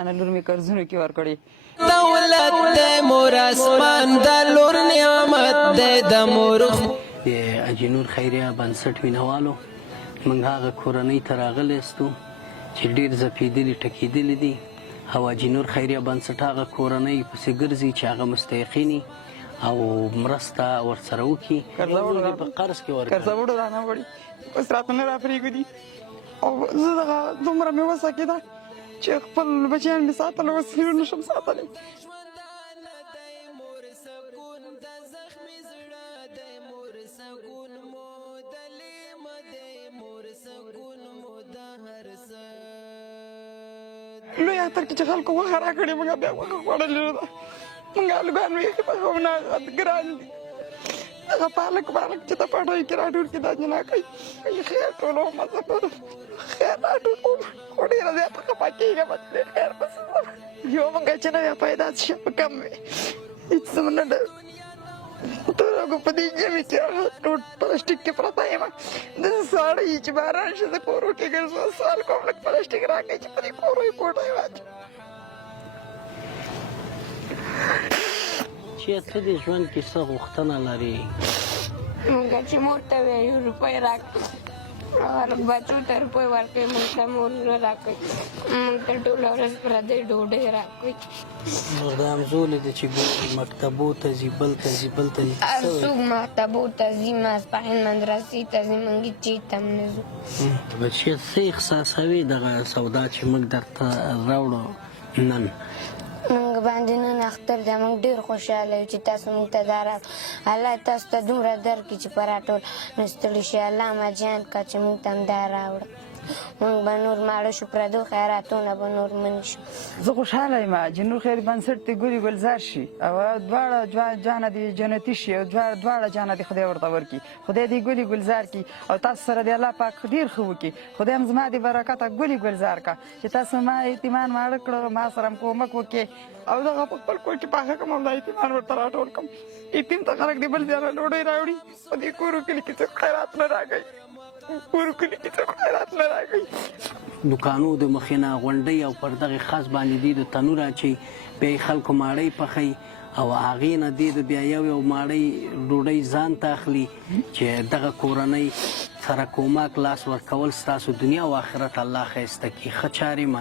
انا لور می قرضونو کې ورکړي دولت د مور اسمان د لور نعمت د مور د اجنور خیریه بنسټ وینوالو موږ هغه کورنۍ ته راغلیستو چې ډېر ځپېدلي ټکېدلي دي او اجنور خیریه بنسټ هغه کورنۍ پسې ګرځي چې هغه مستحقیني او مرسته ورسره وکړي په قرض کې ورکړي قرضه وړو رانه وړي اوس راته نه راپرېږدي او زه دغه دومره مې وسه کېده چې خپل بچیان مې ساتل اوس یې نشم ساتلی لوی اختر کې چې خلکو غوښه راکړې موږ بیا غوښه خوړلې نه ده موږ الوګان ویښې پخوونه ګران دي هغه پالک چې ته پټوي کې راټول کې دا جنا کوي خیر ټولو مزه پر خیر راټول خو ډېره زیاته خفه کېږم خیر بس یو موږ چې نه پیدا شي په کم وي هېڅ نه ده ته راګو په دې ژمي کې هغه ټول پلاستیک کې پرته یم داسې ساړه وي چې باران شي زه کورو کې ګرځم سوال کوم لږ پلاستیک راکړئ چې په دې کورو یې کوټه یې واچوم چې ته د ژوند کې څه غوښتنه لرې موږ چې مور ته وایو روپۍ راکړي هغه بچو ته روپۍ ورکوي موږ ته مور نه راکوي موږ ته ټوله ورځ پردۍ ډوډۍ راکوي نور دا همزولې ده چې مکتبو ته ځي بل ته ځي بل ته ځي هر څوک مکتبو ته ځي ماسپښین مدرسې ته ځي موږ چېرته هم نه ځو بچیه څه احساسوي دغه سودا چې موږ درته راوړو نن موږ باندې نن اختر ده موږ ډېر خوشحاله یو چې تاسو موږ ته دا راوړ الله تاسو ته دومره درکړي چې په راټول نه ستړي شي الله مجان کړه چې موږ ته هم دا راوړه موږ به نور ماړه شو پردو خیراتونه به نور منې شو زه خوشحاله یم جنور خیر بنسټ دې ګلي ګلزار شي او دواړه جانه دې جنتي شي او دواړه جانه دې خدای ورته ورکړي خدای دې ګلي ګلزار کړي او تاسو سره دې الله پاک ډېر ښه وکړي خدای هم زما دې برکته ګلي ګلزار کړه چې تاسو ما یتیمان ماړه کړو ما سره هم کومک وکړې او دغه په خپل کور کې پاخه کړم او دا یتیمان ورته راټول کړم یتیم ته خلک دې بل ځای نه ډوډۍ راوړي په دې کورو کلي کې څوک خیرات نه راکوي کورو کلي کې څوک خیرات نه راکوي دوکانو د مخې نه غونډۍ او پر دغې خاص باندې دې د تنور اچوي بیا یې خلکو ماړۍ پخوي او هغې نه دې د بیا یو ماړۍ ډوډۍ ځان ته اخلي چې دغه کورنۍ سره کومک لاس ورکول ستاسو دنیا او آخرت الله ښایسته کړي ښه چارې